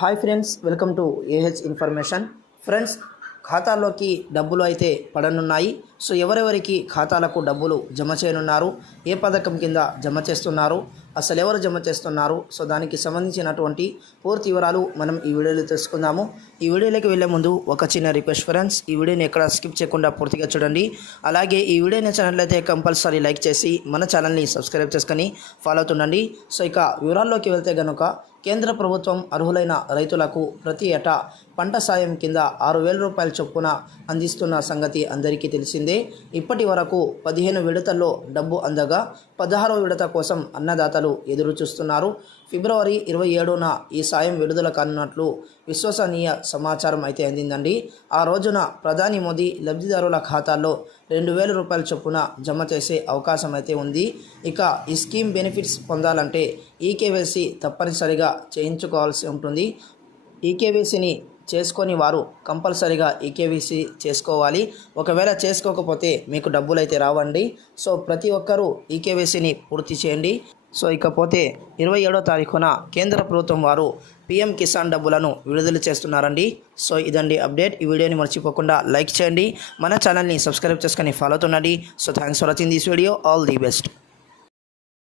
Hi friends welcome to AH information. Friends ఖాతాల్లోకి డబ్బులు అయితే పడనున్నాయి. సో ఎవరెవరికి ఖాతాలకు డబ్బులు జమ చేయనున్నారు? ఏ పథకం కింద జమ చేస్తున్నారు? అసలు ఎవరు జమ చేస్తున్నారు? సో దానికి సంబంధించినటువంటి పూర్తి వివరాలు మనం ఈ వీడియోలో తెలుసుకుందాము. ఈ వీడియోలోకి వెళ్ళే ముందు ఒక చిన్న రిక్వెస్ట్ ఫ్రెండ్స్ ఈ వీడియోని ఎక్కడ స్కిప్ చేయకుండా పూర్తిగా చూడండి. అలాగే ఈ వీడియో నచ్చినట్లయితే కంపల్సరీ లైక్ చేసి మన ఛానల్ని సబ్స్క్రైబ్ చేసుకొని ఫాలో అవుతుండండి. సో ఇక వివరాల్లోకి వెళ్తే గనుక కేంద్ర ప్రభుత్వం అర్హులైన రైతులకు ప్రతి ఏటా పంట సాయం కింద ఆరు వేల రూపాయల చొప్పున అందిస్తున్న సంగతి అందరికీ తెలిసిందే. ఇప్పటి వరకు పదిహేను విడతల్లో డబ్బు అందగా పదహారవ విడత కోసం అన్నదాతలు ఎదురు చూస్తున్నారు. ఫిబ్రవరి ఇరవై ఏడున ఈ సాయం విడుదల కానున్నట్లు విశ్వసనీయ సమాచారం అయితే అందిందండి. ఆ రోజున ప్రధాని మోదీ లబ్ధిదారుల ఖాతాల్లో రెండు వేల రూపాయల చొప్పున జమ చేసే అవకాశం అయితే ఉంది. ఇక ఈ స్కీమ్ బెనిఫిట్స్ పొందాలంటే ఈకేవైసీ తప్పనిసరిగా చేయించుకోవాల్సి ఉంటుంది. ఈకేవైసీని చేసుకొని వారు కంపల్సరిగా ఈకేవీసీ చేసుకోవాలి. ఒకవేళ చేసుకోకపోతే మీకు డబ్బులు అయితే రావండి. సో ప్రతి ఒక్కరూ ఈకేవీసీని పూర్తి చేయండి. సో ఇకపోతే ఇరవై ఏడో తారీఖున కేంద్ర ప్రభుత్వం వారు పిఎం కిసాన్ డబ్బులను విడుదల చేస్తున్నారండి. సో ఇదండి అప్డేట్. ఈ వీడియోని మర్చిపోకుండా లైక్ చేయండి. మన ఛానల్ని సబ్స్క్రైబ్ చేసుకొని follow అవుతుండండి. So thanks for watching this video. All the best.